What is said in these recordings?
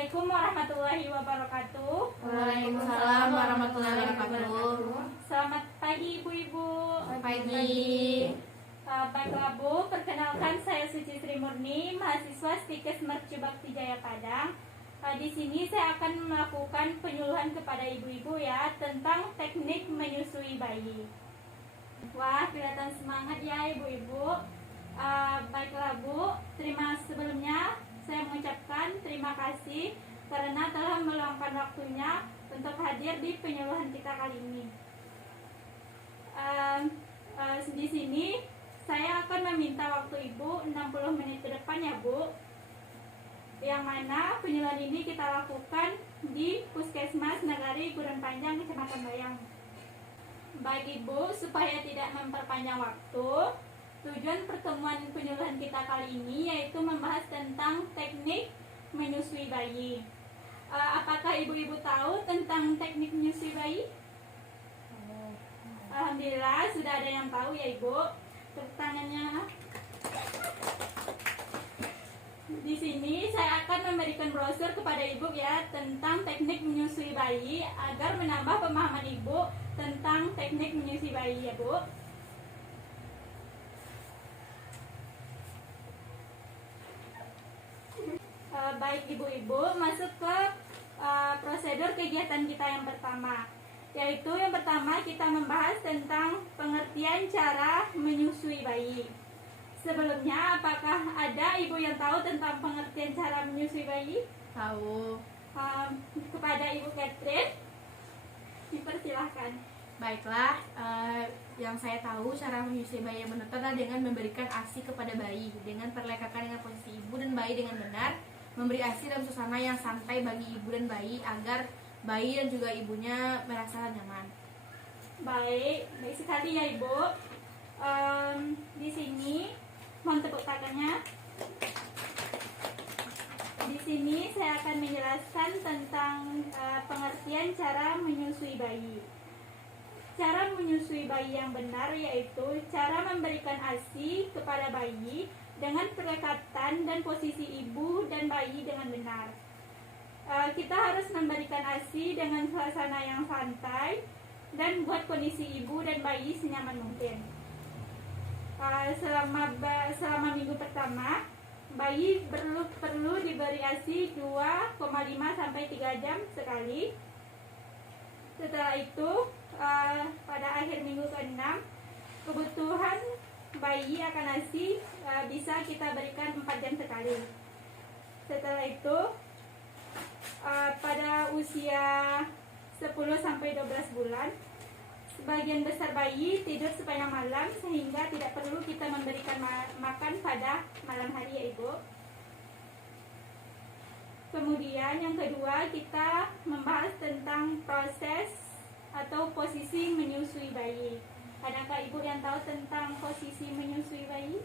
Assalamualaikum warahmatullahi wabarakatuh. Waalaikumsalam warahmatullahi wabarakatuh. Selamat pagi ibu-ibu. Pagi. Baiklah Bu, perkenalkan saya Suci Sri Murni, mahasiswa Stikes Mercu Bakti Jaya Padang. Di sini saya akan melakukan penyuluhan kepada ibu-ibu ya tentang teknik menyusui bayi. Wah, kelihatan semangat ya ibu-ibu. Baiklah Bu, sebelumnya saya mengucapkan terima kasih karena telah meluangkan waktunya untuk hadir di penyuluhan kita kali ini. Di sini saya akan meminta waktu Ibu 60 menit ke depan ya Bu, yang mana penyuluhan ini kita lakukan di Puskesmas Nagari Gurun Panjang, Kecamatan Bayang. Baik Ibu, supaya tidak memperpanjang waktu, tujuan pertemuan penyuluhan kita kali ini yaitu membahas tentang teknik menyusui bayi. Apakah ibu-ibu tahu tentang teknik menyusui bayi? Alhamdulillah sudah ada yang tahu ya Ibu. Tepuk tangannya. Di sini saya akan memberikan brosur kepada Ibu ya tentang teknik menyusui bayi agar menambah pemahaman Ibu tentang teknik menyusui bayi ya Bu. Baik ibu-ibu, masuk ke prosedur kegiatan kita yang pertama, yaitu yang pertama kita membahas tentang pengertian cara menyusui bayi. Sebelumnya, apakah ada ibu yang tahu tentang pengertian cara menyusui bayi? Tahu. Kepada Ibu Catherine, dipersilahkan. Baiklah, yang saya tahu cara menyusui bayi yang benar adalah dengan memberikan ASI kepada bayi dengan terlekatkan dengan posisi ibu dan bayi dengan benar, memberi ASI dalam suasana yang santai bagi ibu dan bayi agar bayi dan juga ibunya merasa nyaman. Baik sekali ya Ibu. Di sini mohon tepuk tangannya. Di sini saya akan menjelaskan tentang pengertian cara menyusui bayi. Cara menyusui bayi yang benar yaitu cara memberikan ASI kepada bayi dengan pendekatan dan posisi ibu dan bayi dengan benar. Kita harus memberikan ASI dengan suasana yang santai dan buat kondisi ibu dan bayi senyaman mungkin. Selama minggu pertama, bayi perlu diberi ASI 2,5 sampai 3 jam sekali. Setelah itu, pada akhir minggu ke-6, kebutuhan bayi akan ASI bisa kita berikan 4 jam sekali. Setelah itu, pada usia 10 sampai 12 bulan, sebagian besar bayi tidur sepanjang malam sehingga tidak perlu kita memberikan makan pada malam hari ya Ibu. Kemudian yang kedua, kita membahas tentang proses atau posisi menyusui bayi. Adakah Ibu yang tahu tentang posisi menyusui bayi?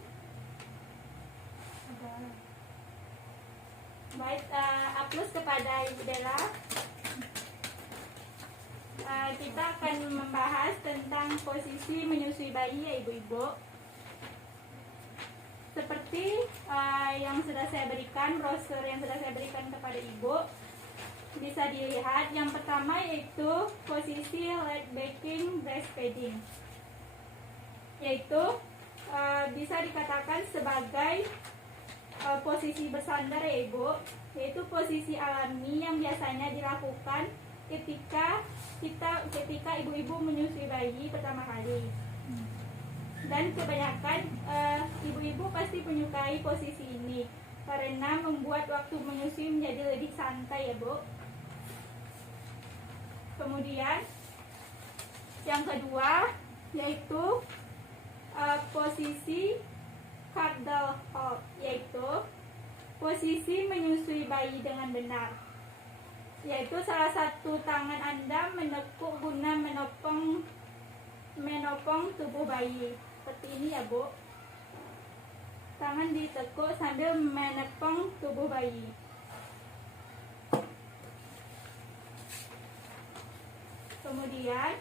Ada. Baik, aplaus kepada Ibu Dela. Kita akan membahas tentang posisi menyusui bayi ya Ibu-Ibu. Seperti yang sudah saya berikan, brosur yang sudah saya berikan kepada Ibu, bisa dilihat yang pertama yaitu posisi late baking breastfeeding, yaitu bisa dikatakan sebagai posisi bersandar ya Ibu, yaitu posisi alami yang biasanya dilakukan ketika ibu-ibu menyusui bayi pertama kali. Dan kebanyakan ibu-ibu pasti menyukai posisi ini karena membuat waktu menyusui menjadi lebih santai ya Bu. Kemudian yang kedua yaitu posisi cradle hold, yaitu posisi menyusui bayi dengan benar, yaitu salah satu tangan Anda menekuk guna menopang tubuh bayi. Seperti ini ya Bu. Tangan ditekuk sambil menopang tubuh bayi. Kemudian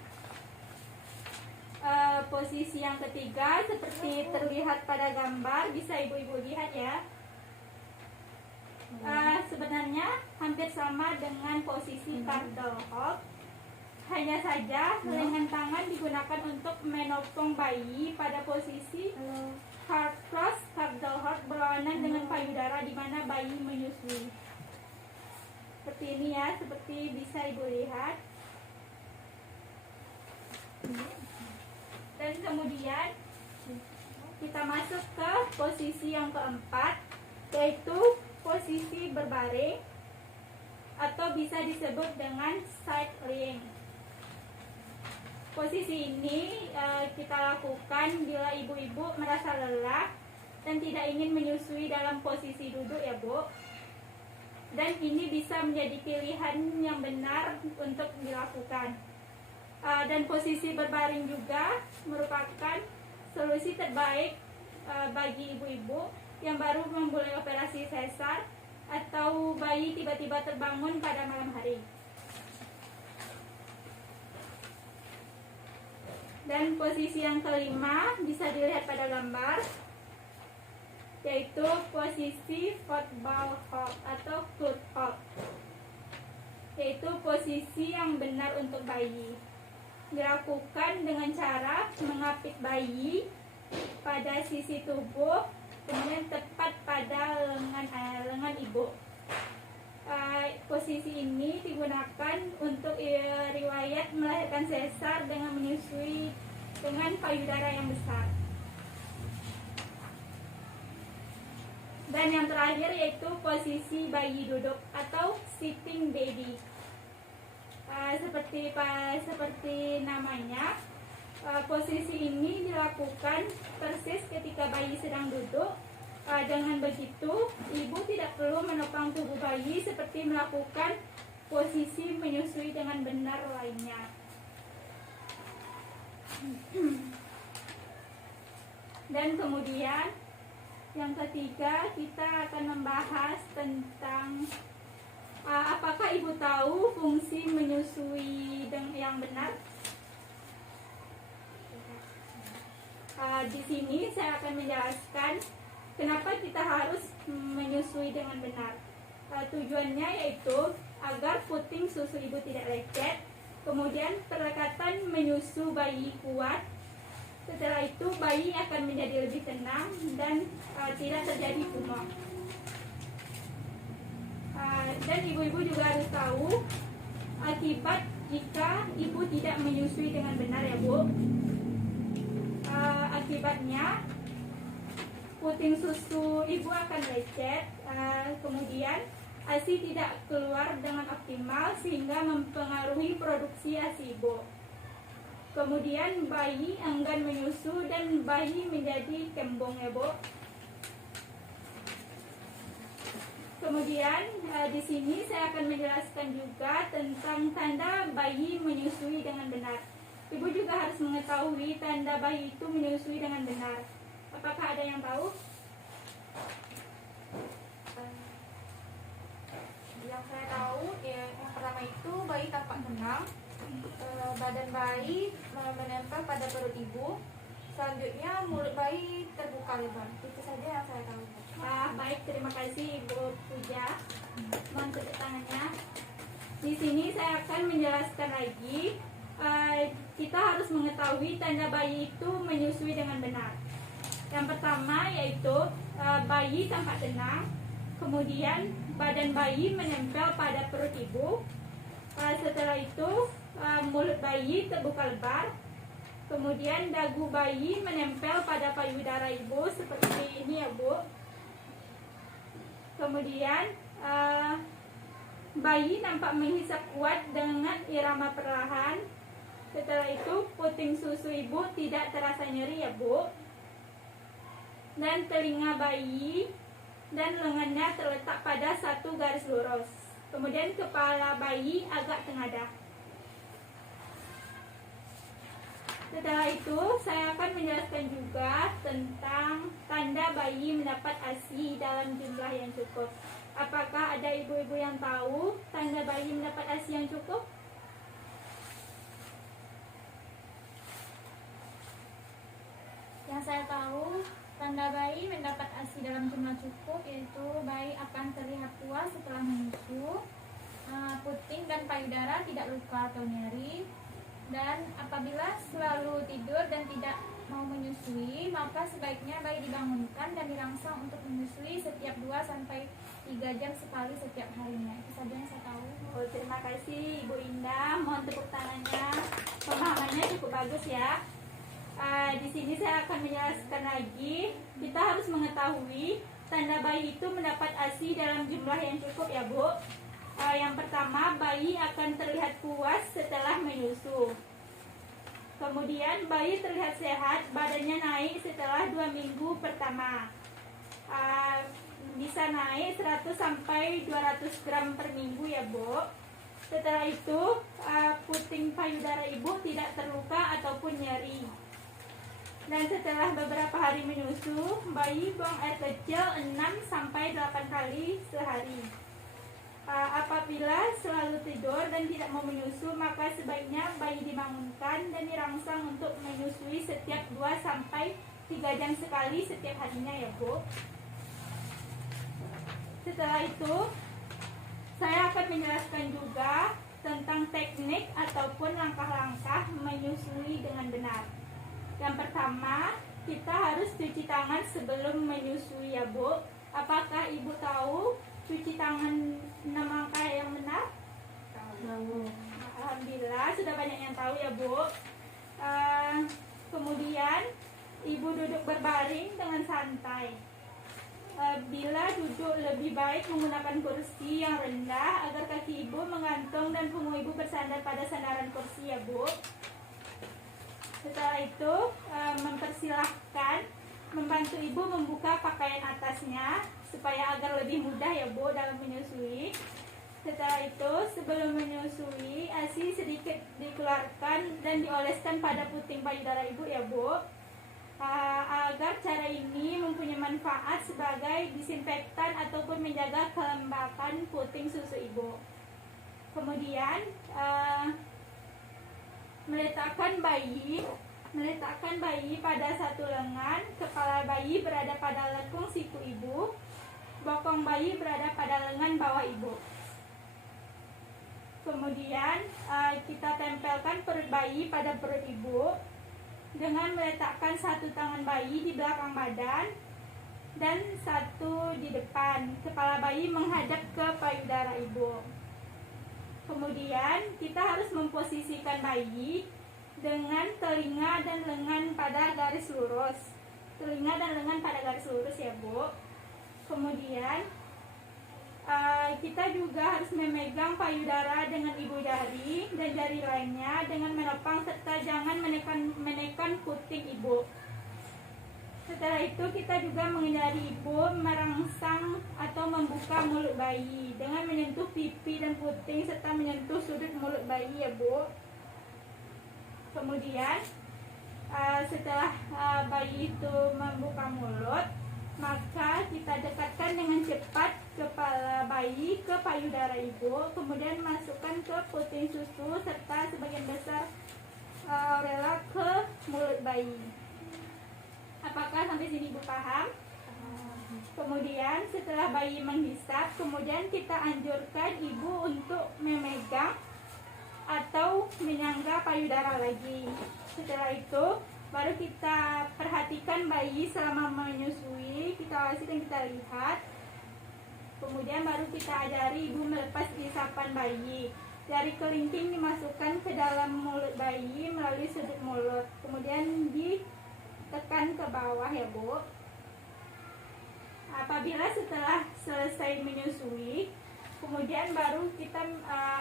posisi yang ketiga seperti terlihat pada gambar, bisa ibu-ibu lihat ya. Sebenarnya hampir sama dengan posisi cradle hold. Hanya saja lengan tangan digunakan untuk menopang bayi pada posisi hard cross cradle hold berlawanan dengan payudara di mana bayi menyusui. Seperti ini ya, seperti bisa Ibu lihat. Dan kemudian kita masuk ke posisi yang keempat, yaitu posisi berbaring atau bisa disebut dengan side lying. Posisi ini kita lakukan bila ibu-ibu merasa lelah dan tidak ingin menyusui dalam posisi duduk ya Bu. Dan ini bisa menjadi pilihan yang benar untuk dilakukan. Dan posisi berbaring juga merupakan solusi terbaik bagi ibu-ibu yang baru memulai operasi sesar atau bayi tiba-tiba terbangun pada malam hari. Dan posisi yang kelima bisa dilihat pada gambar, yaitu posisi football hold atau foot hold, yaitu posisi yang benar untuk bayi. Dilakukan dengan cara mengapit bayi pada sisi tubuh, kemudian tepat pada lengan ibu. Posisi ini digunakan untuk riwayat melahirkan sesar dengan menyusui dengan payudara yang besar. Dan yang terakhir yaitu posisi bayi duduk atau sitting baby. Seperti namanya, posisi ini dilakukan persis ketika bayi sedang duduk. Dengan begitu, ibu tidak perlu menopang tubuh bayi seperti melakukan posisi menyusui dengan benar lainnya. Dan kemudian yang ketiga, kita akan membahas tentang apakah ibu tahu fungsi menyusui yang benar? Di sini saya akan menjelaskan kenapa kita harus menyusui dengan benar. Tujuannya yaitu agar puting susu ibu tidak lecet, kemudian perlekatan menyusu bayi kuat. Setelah itu bayi akan menjadi lebih tenang dan tidak terjadi kumur. Dan ibu-ibu juga harus tahu akibat jika ibu tidak menyusui dengan benar ya Bu. Akibatnya puting susu ibu akan lecet, kemudian ASI tidak keluar dengan optimal sehingga mempengaruhi produksi ASI ibu. Kemudian bayi enggan menyusu dan bayi menjadi kembung ya Bu. Kemudian di sini saya akan menjelaskan juga tentang tanda bayi menyusui dengan benar. Ibu juga harus mengetahui tanda bayi itu menyusui dengan benar. Apakah ada yang tahu? Yang saya tahu ya, yang pertama itu bayi tampak tenang, badan bayi menempel pada perut ibu, selanjutnya mulut bayi terbuka lebar. Itu saja yang saya tahu. Baik, terima kasih Ibu Puja. Mohon tepuk tangannya. Di sini saya akan menjelaskan lagi. Kita harus mengetahui tanda bayi itu menyusui dengan benar. Yang pertama yaitu bayi tampak tenang, kemudian badan bayi menempel pada perut ibu. Setelah itu mulut bayi terbuka lebar, kemudian dagu bayi menempel pada payudara ibu seperti ini ya Bu. Kemudian bayi nampak menghisap kuat dengan irama perlahan. Setelah itu puting susu ibu tidak terasa nyeri ya Bu. Dan telinga bayi dan lengannya terletak pada satu garis lurus. Kemudian kepala bayi agak tengadah. Setelah itu saya akan menjelaskan juga tentang tanda bayi mendapat ASI dalam jumlah yang cukup. Apakah ada ibu-ibu yang tahu tanda bayi mendapat ASI yang cukup? Yang saya tahu, tanda bayi mendapat ASI dalam jumlah cukup yaitu bayi akan terlihat puas setelah menyusu, payudara, tidak luka atau nyeri. Dan apabila selalu tidur dan tidak mau menyusui, maka sebaiknya bayi dibangunkan dan dirangsang untuk menyusui setiap 2-3 jam sekali setiap harinya. Itu saja yang saya tahu. Oh, terima kasih Ibu Indah, mohon tepuk tangannya. Pemahamannya cukup bagus ya. Di sini saya akan menjelaskan lagi. Kita harus mengetahui tanda bayi itu mendapat ASI dalam jumlah yang cukup ya Bu. Yang pertama, bayi akan terlihat puas setelah menyusu. Kemudian bayi terlihat sehat, badannya naik setelah 2 minggu pertama. Bisa naik 100-200 gram per minggu ya Bu. Setelah itu puting payudara ibu tidak terluka ataupun nyeri. Dan setelah beberapa hari menyusu, bayi buang air kecil 6-8 kali sehari. Apabila selalu tidur dan tidak mau menyusu, maka sebaiknya bayi dibangunkan dan dirangsang untuk menyusui setiap 2-3 jam sekali setiap harinya ya Bu. Setelah itu, saya akan menjelaskan juga tentang teknik ataupun langkah-langkah menyusui dengan benar. Yang pertama, kita harus cuci tangan sebelum menyusui ya Bu. Apakah Ibu tahu cuci tangan 6 langkah yang benar? Tahu. Alhamdulillah sudah banyak yang tahu ya Bu. Kemudian Ibu duduk berbaring dengan santai. Bila duduk, lebih baik menggunakan kursi yang rendah agar kaki Ibu menggantung dan punggung Ibu bersandar pada sandaran kursi ya Bu. Setelah itu mempersilahkan membantu Ibu membuka pakaian atasnya supaya agar lebih mudah ya Bu dalam menyusui. Setelah itu, sebelum menyusui, ASI sedikit dikeluarkan dan dioleskan pada puting payudara Ibu ya Bu. Agar cara ini mempunyai manfaat sebagai disinfektan ataupun menjaga kelembapan puting susu Ibu. Kemudian meletakkan bayi pada satu lengan, kepala bayi berada pada lekung siku Ibu, bokong bayi berada pada lengan bawah Ibu. Kemudian kita tempelkan perut bayi pada perut Ibu dengan meletakkan satu tangan bayi di belakang badan dan satu di depan. Kepala bayi menghadap ke payudara Ibu. Kemudian kita harus memposisikan bayi dengan telinga dan lengan pada garis lurus. Telinga dan lengan pada garis lurus ya Bu. Kemudian kita juga harus memegang payudara dengan ibu jari dan jari lainnya dengan menopang serta jangan menekan puting Ibu. Setelah itu kita juga menghindari Ibu merangsang atau membuka mulut bayi dengan menyentuh pipi dan puting serta menyentuh sudut mulut bayi ya Bu. Kemudian setelah bayi itu membuka mulut, maka kita dekatkan dengan cepat kepala bayi ke payudara Ibu, kemudian masukkan ke puting susu serta sebagian besar aureola ke mulut bayi. Apakah sampai sini Ibu paham? Kemudian setelah bayi menghisap, kemudian kita anjurkan Ibu untuk memegang atau menyangga payudara lagi. Setelah itu baru kita perhatikan bayi selama menyusui, kita awasi dan kita lihat. Kemudian baru kita ajari Ibu melepas isapan bayi. Jari kelingking dimasukkan ke dalam mulut bayi melalui sudut mulut, kemudian ditekan ke bawah ya Bu. Apabila setelah selesai menyusui, kemudian baru kita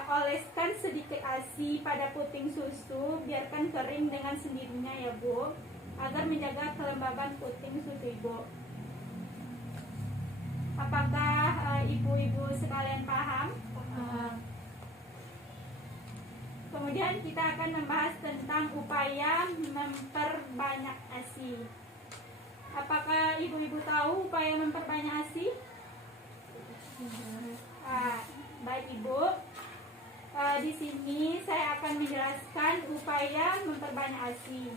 oleskan sedikit ASI pada puting susu, biarkan kering dengan sendirinya ya Bu, agar menjaga kelembaban puting susu Ibu. Apakah ibu-ibu sekalian paham? Kemudian kita akan membahas tentang upaya memperbanyak ASI. Apakah ibu-ibu tahu upaya memperbanyak ASI? Baik Ibu, di sini saya akan menjelaskan upaya memperbanyak ASI.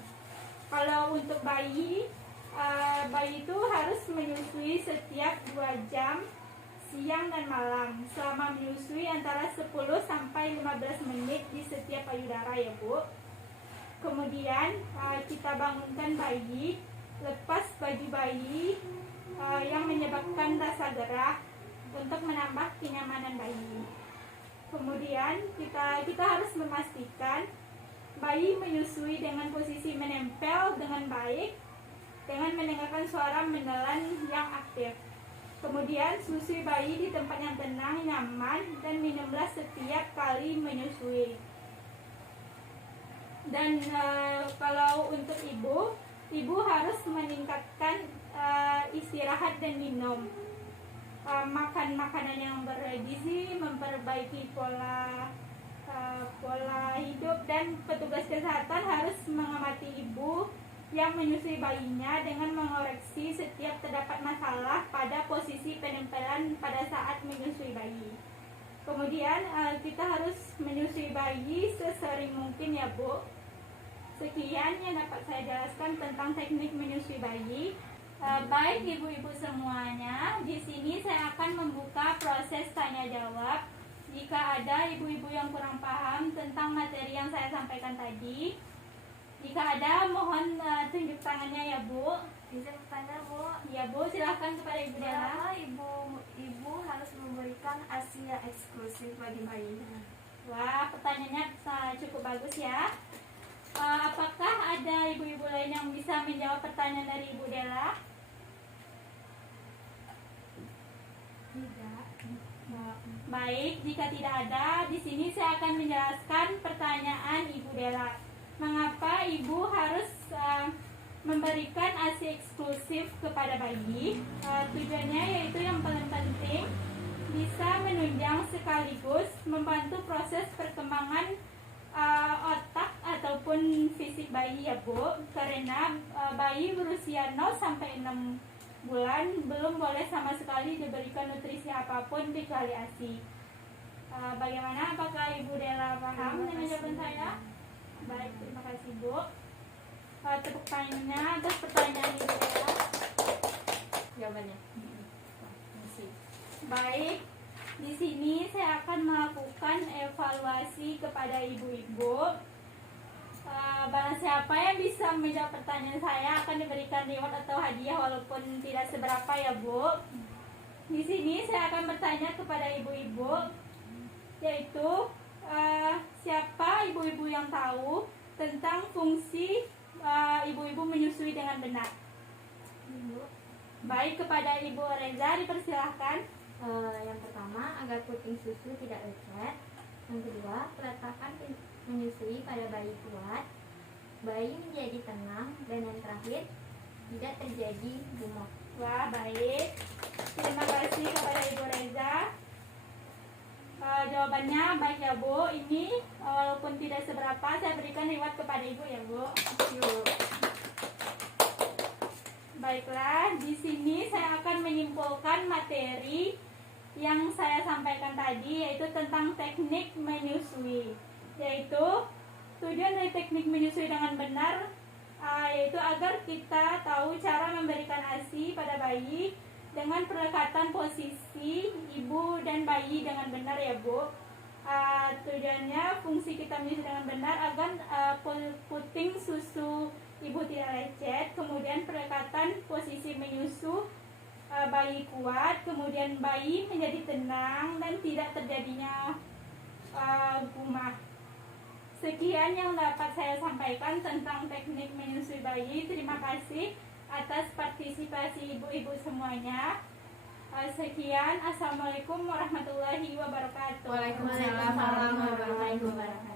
Kalau untuk bayi itu harus menyusui setiap 2 jam siang dan malam selama menyusui antara 10 sampai 15 menit di setiap payudara ya Bu. Kemudian kita bangunkan bayi, lepas baju bayi yang menyebabkan rasa gerah untuk menambah kenyamanan bayi. Kemudian kita harus memastikan bayi menyusui dengan posisi menempel dengan baik dengan mendengarkan suara menelan yang aktif. Kemudian susui bayi di tempat yang tenang, nyaman, dan minumlah setiap kali menyusui. Dan kalau untuk ibu harus meningkatkan istirahat dan minum, makan makanan yang bergizi, memperbaiki pola hidup, dan petugas kesehatan harus mengamati ibu yang menyusui bayinya dengan mengoreksi setiap terdapat masalah pada posisi penempelan pada saat menyusui bayi. Kemudian kita harus menyusui bayi sesering mungkin ya Bu. Sekian yang dapat saya jelaskan tentang teknik menyusui bayi. Baik ibu-ibu semuanya, di sini saya akan membuka proses tanya jawab. Jika ada ibu-ibu yang kurang paham tentang materi yang saya sampaikan tadi, jika ada mohon tunjuk tangannya ya Bu. Bisa bertanya Bu? Ya Bu, silahkan kepada Ibu Dela. Ibu harus memberikan ASI yang eksklusif bagi bayinya. Wah, pertanyaannya cukup bagus ya. Apakah ada ibu-ibu lain yang bisa menjawab pertanyaan dari Ibu Dela? Tidak. Baik, jika tidak ada, di sini saya akan menjelaskan pertanyaan Ibu Dela. Mengapa ibu harus memberikan ASI eksklusif kepada bayi? Tujuannya yaitu yang paling penting bisa menunjang sekaligus membantu proses perkembangan otak ataupun fisik bayi ya Bu. Karena bayi berusia 0 sampai 6 bulan belum boleh sama sekali diberikan nutrisi apapun kecuali ASI. Bagaimana? Apakah Ibu Dela paham dengan jawaban saya? Baik, terima kasih Bu. Tepuk tangannya atas pertanyaan Ibu Dela. Jawabannya. Baik, di sini saya akan melakukan evaluasi kepada ibu-ibu. Barang siapa yang bisa menjawab pertanyaan saya akan diberikan reward atau hadiah walaupun tidak seberapa ya Bu. Di sini saya akan bertanya kepada ibu-ibu, yaitu siapa ibu-ibu yang tahu tentang fungsi ibu-ibu menyusui dengan benar? Ibu. Baik, kepada Ibu Reza dipersilahkan. Yang pertama, agar puting susu tidak lecet. Yang kedua, peletakan menyusui pada bayi kuat, bayi menjadi tenang, dan yang terakhir, tidak terjadi gemuk. Wah, baik. Terima kasih kepada Ibu Reza. Jawabannya baik ya Bu. Ini walaupun tidak seberapa, saya berikan reward kepada Ibu ya Bu. Yuk. Baiklah, di sini saya akan menyimpulkan materi yang saya sampaikan tadi, yaitu tentang teknik menyusui. Yaitu tujuan dari teknik menyusui dengan benar yaitu agar kita tahu cara memberikan ASI pada bayi dengan pendekatan posisi ibu dan bayi dengan benar ya Bu. Tujuannya fungsi kita menyusui dengan benar agar puting susu ibu tidak lecet, kemudian pendekatan posisi menyusu bayi kuat, kemudian bayi menjadi tenang dan tidak terjadinya gumah. Sekian yang dapat saya sampaikan tentang teknik menyusui bayi. Terima kasih atas partisipasi ibu-ibu semuanya. Sekian, assalamualaikum warahmatullahi wabarakatuh. Waalaikumsalam warahmatullahi wabarakatuh.